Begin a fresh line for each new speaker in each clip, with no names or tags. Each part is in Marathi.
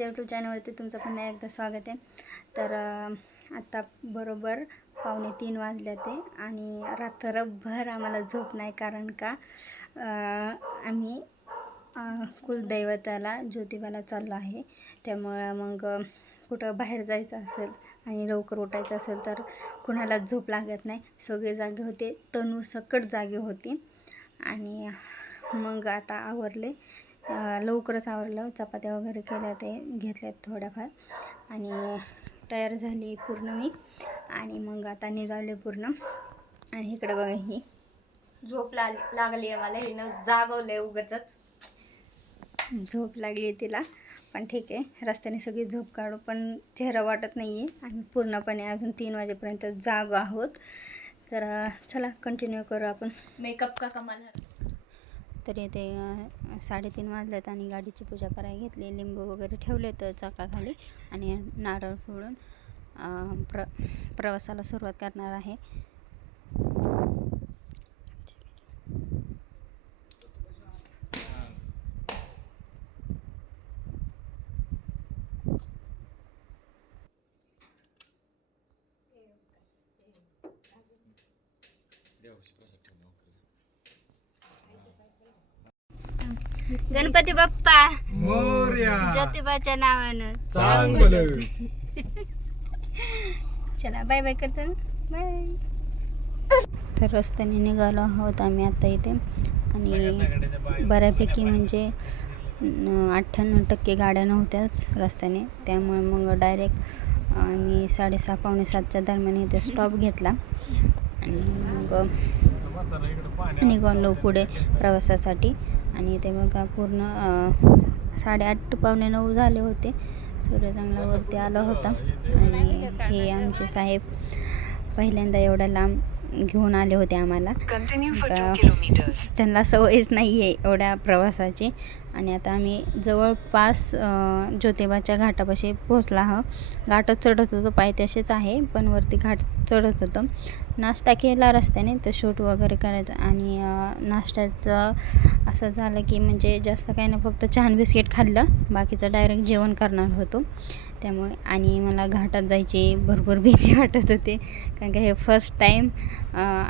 चॅनलवरती तुमचं पुन्हा एकदा स्वागत आहे. तर आत्ता बरोबर पावणे तीन वाजले ते आणि रात्रभर आम्हाला झोप नाही कारण का आम्ही कुलदैवताला ज्योतिबाला चाललो आहे. त्यामुळं मग कुठं बाहेर जायचं असेल आणि लवकर उठायचं असेल तर कुणाला झोप लागत नाही. सगळे जागे होते. तनू सकट जागे होती. आणि मग आता आवरले. लवकरच आवरलं. चपात्या वगैरे केल्या ते घेतल्यात थोड्याफार. आणि तयार झाली पूर्ण मी. आणि मग आता निघाले पूर्ण. आणि इकडे बघा ही
झोप लाग लागली आहे मला. हिनं जागवलं आहे उगच
झोप लागली आहे तिला. पण ठीक आहे. रस्त्याने सगळी झोप काढू. पण चेहरा वाटत नाही आहे आम्ही पूर्णपणे अजून तीन वाजेपर्यंत जाग आहोत. तर चला कंटिन्यू करू आपण.
मेकअप का कमाल
तरी ते साडेतीन वाजल्यात आणि गाडीची पूजा करायला घेतली. लिंबू वगैरे ठेवले तर चाकाखाली आणि नारळ फोडून प्र प्रवासाला सुरुवात करणार आहे. गणपती बाप्पा.
मोर्या.
ज्योतिबाच्या नावानं.
चांगलं.
चला बाय बाय करतो. बाय. तर रस्त्याने निघालो आहोत आम्ही आता इथे. आणि बऱ्यापैकी म्हणजे अठ्ठ्याण्णव टक्के गाड्या नव्हत्याच रस्त्याने. त्यामुळे मग डायरेक्ट आम्ही साडेसहा पावणे सातच्या दरम्यान इथे स्टॉप घेतला. आणि मग निघालो पुढे प्रवासासाठी. आणि ते बघा पूर्ण साडेआठ पावणे नऊ झाले होते. सूर्य चांगला वरती आला होता. आणि हे आमचे साहेब पहिल्यांदा एवढ्या लांब घेऊन आले होते आम्हाला. त्यांना सवयच नाही आहे एवढ्या प्रवासाची. आणि आता आम्ही जवळपास ज्योतिबाच्या घाटापाशी पोहोचला आहोत. घाटच चढत होतो पाय तसेच आहे पण वरती घाट चढत होतं. नाश्ता केला रस्त्याने तर शूट वगैरे करायचं आणि नाश्त्याचं असं झालं की म्हणजे जास्त काही नाही फक्त छान बिस्किट खाल्लं. बाकीचं डायरेक्ट जेवण करणार होतो. त्यामुळे आणि मला घाटात जायची भरपूर भीती वाटत होती. कारण की हे फर्स्ट टाईम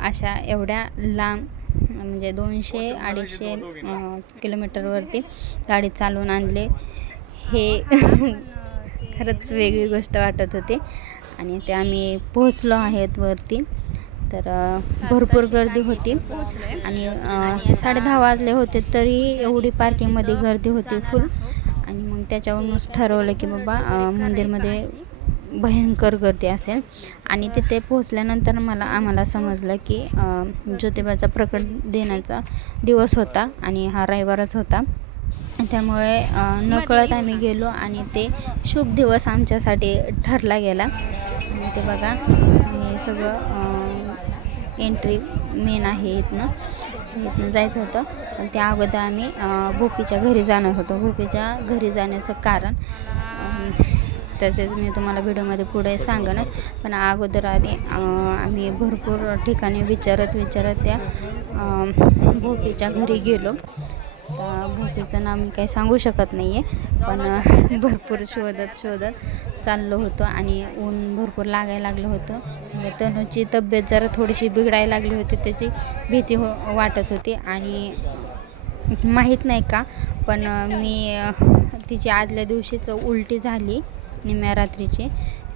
अशा एवढ्या लांब म्हणजे दोनशे अडीचशे किलोमीटरवरती गाडी चालवून आणले. हे खरंच वेगळी गोष्ट वाटत होती. आणि ते आम्ही पोहोचलो आहेत वरती. तर भरपूर गर्दी होती. आणि अं, साडेदहा वाजले होते तरी एवढी पार्किंगमध्ये गर्दी होती फुल आणि मग त्याच्यावरूनच ठरवलं की बाबा मंदिरमध्ये भयंकर गर्दी असेल. आणि तिथे पोहोचल्यानंतर मला आम्हाला समजलं की ज्योतिबाचा प्रकट देण्याचा दिवस होता आणि हा रविवारच होता. त्यामुळे नकळत आम्ही गेलो आणि ते शुभ दिवस आमच्यासाठी ठरला गेला. आणि ते बघा हे सगळं एंट्री मेन आहे इथनं. इथनं जायचं होतं. पण त्या अगोदर आम्ही भोपीच्या घरी जाणार होतो. भोपीच्या घरी जाण्याचं कारण तर ते मी तुम्हाला व्हिडिओमध्ये पुढे सांगेन. पण अगोदर आधी आम्ही भरपूर ठिकाणी विचारत विचारत त्या भोपीच्या घरी गेलो. तर भोपीचं नाव मी काही सांगू शकत नाही आहे पण भरपूर शोधत शोधत चाललो होतो आणि ऊन भरपूर लागायला लागलं होतं. म्हणजे तनूची तब्येत जरा थोडीशी बिघडायला लागली होती त्याची भीती हो वाटत होती आणि माहीत नाही का पण मी तिची आदल्या दिवशीच उलटी झाली. निम्म्या रात्रीची.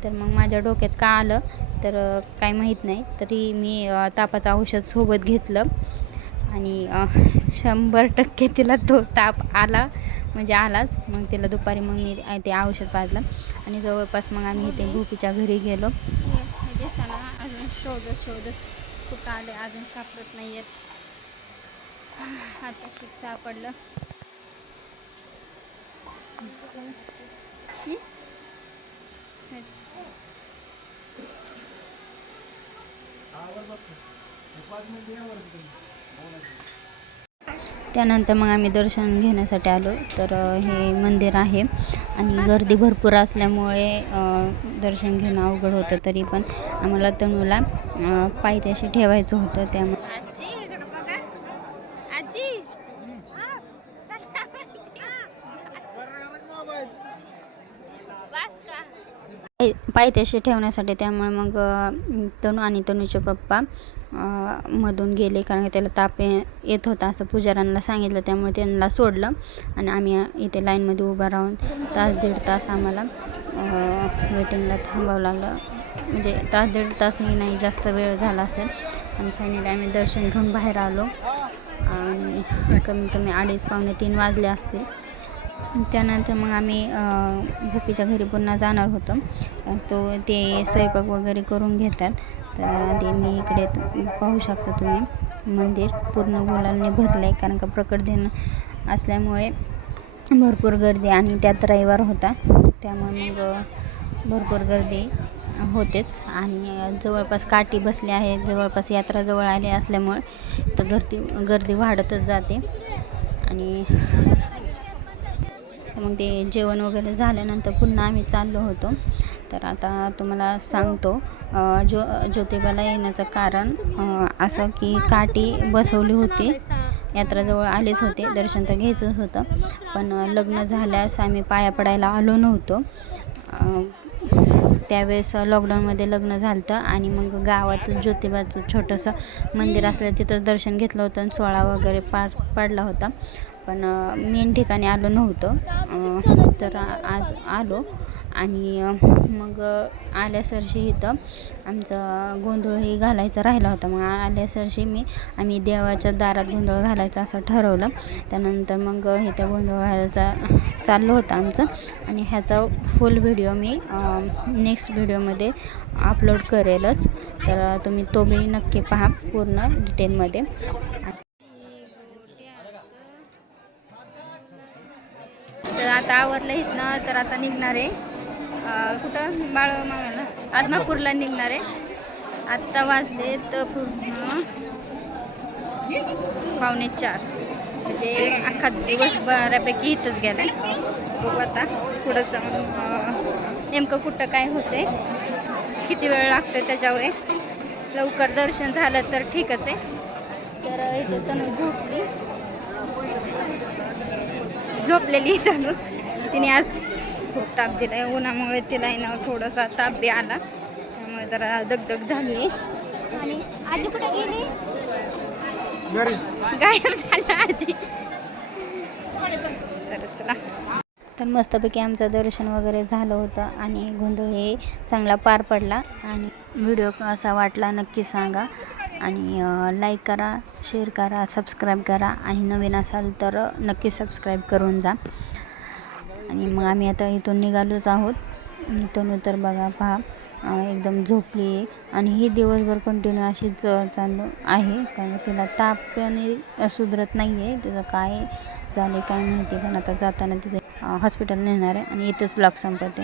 तर मग माझ्या डोक्यात का आलं? तर काय माहीत नाही. तरी मी तापाचं औषध सोबत घेतलं. आणि शंभर टक्के तिला तो ताप आला. म्हणजे आलाच. मग तिला दुपारी मग मी ते औषध पाजलं. आणि जवळपास मग आम्ही इथे भोपीच्या घरी गेलो. अजून शोधत शोधत. कुठं आले? अजून सापडत नाही आहेत आता शिक सापडलं. त्यानंतर मग आम्ही दर्शन घेण्यासाठी आलो. तर हे मंदिर आहे आणि गर्दी भरपूर असल्यामुळे दर्शन घेणं अवघड होतं तरी पण आम्हाला तणूला पायथ्याशी ठेवायचं होतं त्यामुळे आजी इकडं बघा आजी पाय पायथ्याशी ठेवण्यासाठी त्यामुळे मग तनू आणि तनूचे पप्पा मधून गेले कारण की त्याला ताप येत होता असं पुजाऱ्यांना सांगितलं. त्यामुळे त्यांना सोडलं आणि आम्ही इथे लाईनमध्ये उभं राहून तास दीड तास आम्हाला वेटिंगला थांबावं लागलं. म्हणजे तास दीड तासही नाही जास्त वेळ झाला असेल. आणि फायनली आम्ही दर्शन घेऊन बाहेर आलो. आणि कमी कमी अडीच पावणे तीन वाजले असतील. त्यानंतर मग आम्ही भूपीच्या घरी पुन्हा जाणार होतो. तो ते स्वयंपाक वगैरे करून घेतात. तर आधी मी इकडे पाहू शकता तुम्ही मंदिर पूर्ण गुलालने भरलं आहे कारण का प्रकट दिन असल्यामुळे भरपूर गर्दी आणि त्यात रविवार होता. त्यामुळे मग भरपूर गर्दी होतेच आणि जवळपास काठी बसली आहे. जवळपास यात्रा जवळ आली असल्यामुळे तर गर्दी गर्दी वाढतच जाते. आणि मग ते जेवण वगैरे झाल्यानंतर पुन्हा आम्ही चाललो होतो. तर आता तुम्हाला सांगतो जो ज्योतिबाला येण्याचं कारण असं की काठी बसवली होती. यात्राजवळ आलेच होते दर्शन तर घ्यायचंच होतं. पण लग्न झाल्यास आम्ही पाया पडायला आलो नव्हतो. त्यावेळेस लॉकडाऊनमध्ये लग्न झालं होतं आणि मग गावात ज्योतिबाचं छोटंसं मंदिर असलं तिथं दर्शन घेतलं होतं आणि सोळा वगैरे पार पाडला होता. पण मेन ठिकाणी आलो नव्हतं. तर आज आलो. आणि मग मग आल्यासरशी इथं आमचं गोंधळही घालायचा राहिला होता. मग आल्यासरशी मी आम्ही देवाच्या दारात गोंधळ घालायचा असं ठरवलं. त्यानंतर मग इथं गोंधळ घालायचा चाललं होतं आमचं. आणि ह्याचा फुल व्हिडिओ मी नेक्स्ट व्हिडिओमध्ये अपलोड करेलच. तर तुम्ही तो बी नक्की पहा पूर्ण डिटेलमध्ये तर आता आवरलं इथनं तर आता निघणार आहे. कुठं? बाळ मामाला आदमापूरला निघणार आहे. आत्ता वाजले तर पूर्ण पावणे चार. म्हणजे अख्खा दिवस बऱ्यापैकी इथंच गेला. बघू आता पुढं जाऊन नेमकं कुठं काय होते किती वेळ लागतो त्याच्यावर. लवकर दर्शन झालं तर ठीकच आहे. तर इथं तनु झोपली. झोपलेली तनु. तिने आज खूप ताप दिला आहे उन्हामुळे तिला आहे ना थोडासा ताप बी आला. त्यामुळे जरा दगदग झाली. आणि आजी कुठे गेली?
घरी.
गायब झाला आजी तर चला. तर मस्तपैकी आमचं दर्शन वगैरे झालं होतं आणि गोंधळ हे चांगला पार पडला. आणि व्हिडिओ कसा वाटला नक्की सांगा. आणि लाईक करा शेअर करा सबस्क्राईब करा. आणि नवीन असाल तर नक्की सबस्क्राईब करून जा. आणि मग आम्ही आता इथून निघालोच आहोत. इथून तर बघा पहा. एकदम झोपली आहे. आणि ही दिवसभर कंटिन्यू अशीच चालू आहे. कारण तिला ताप आणि सुधरत नाही आहे तिचं काय झाले काय माहिती पण आता जाताना तिचं हॉस्पिटल नेणार आहे. आणि इथंच ब्लॉक संपवते.